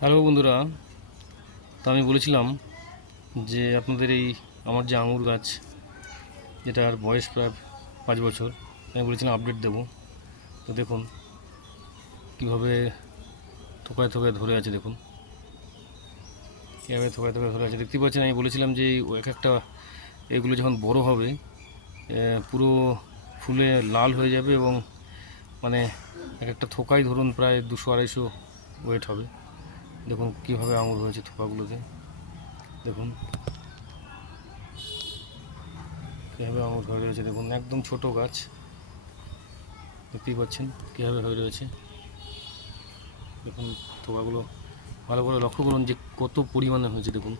Hello বন্ধুরা, তো আমি বলেছিলাম যে আপনাদের এই আমার যে আঙুর গাছ, যেটার বয়স প্রায় 5 বছর, আমি বলেছিলাম আপডেট দেব। তো দেখুন কীভাবে থোকায় থোকায় ধরে আছে, দেখুন কীভাবে থোকায় থোকায় ধরে আছে দেখতে পাচ্ছেন। আমি বলেছিলাম যে এক একটা এগুলো যখন বড় হবে পুরো ফুলে লাল হয়ে যাবে এবং মানে এক একটা থোকাই ধরুন প্রায় 200-250 ওয়েট হবে। দেখুন কীভাবে আঙুর হয়েছে থোকাগুলোতে, দেখুন কীভাবে আঙুর হয়ে রয়েছে। দেখুন একদম ছোট গাছ, দেখতেই পাচ্ছেন কীভাবে হয়ে রয়েছে। দেখুন থোকাগুলো ভালো করে লক্ষ্য করুন যে কত পরিমাণে হয়েছে, দেখুন।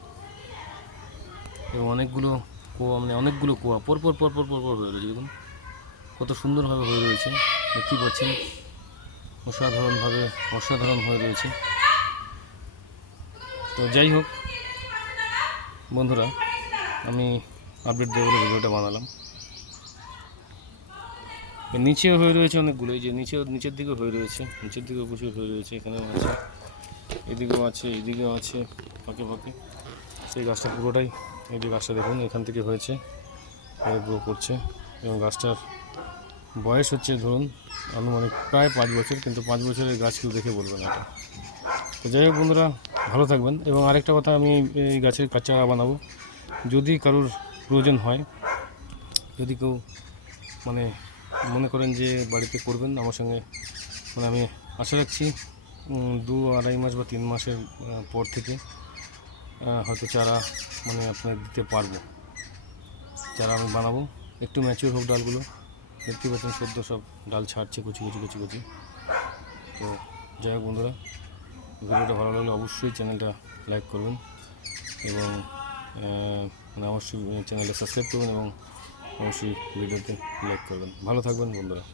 এবং অনেকগুলো কোয়া, মানে অনেকগুলো কোয়া পরপর পরপর পরপর হয়ে রয়েছে, দেখুন কত সুন্দরভাবে হয়ে রয়েছে, দেখতেই পাচ্ছেন। অসাধারণ হয়ে রয়েছে। তো যাই হোক বন্ধুরা, আমি আপডেট দেবো বলে ভিডিওটা বানালাম। নিচেও হয়ে রয়েছে অনেকগুলো, এই যে নিচের দিকেও হয়ে রয়েছে, নিচের দিকেও প্রচুর হয়ে রয়েছে, এখানেও আছে, এদিকেও আছে, এইদিকেও আছে, ফাঁকে ফাঁকে। সেই গাছটা পুরোটাই, এই যে গাছটা দেখুন এখান থেকে হয়েছে, গ্রো করছে। এবং গাছটার বয়স হচ্ছে ধরুন আনুমানিক প্রায় 5 বছর, কিন্তু 5 বছরের গাছ কেউ দেখে বলবে না এটা। তো যাই হোক বন্ধুরা, ভালো থাকবেন। এবং আরেকটা কথা, আমি এই গাছের কাঁচা বানাবো, যদি কারোর প্রয়োজন হয়, যদি কেউ মানে মনে করেন যে বাড়িতে করবেন আমার সঙ্গে, মানে আমি আশা রাখছি 2-2.5 মাস বা 3 মাসের পর থেকে হয়তো চারা মানে আপনার দিতে পারবো। চারা আমি বানাবো, একটু ম্যাচিওর হোক ডালগুলো। দেখতে পাচ্ছেন সদ্য সব ডাল ছাড়ছে, কচি কচি কচি কচি। তো যাই হোক বন্ধুরা, ভিডিওটা ভালো লাগলে অবশ্যই চ্যানেলটা লাইক করবেন এবং মানে অবশ্যই চ্যানেলটা সাবস্ক্রাইব করবেন এবং অবশ্যই ভিডিওতে লাইক করবেন। ভালো থাকবেন বন্ধুরা।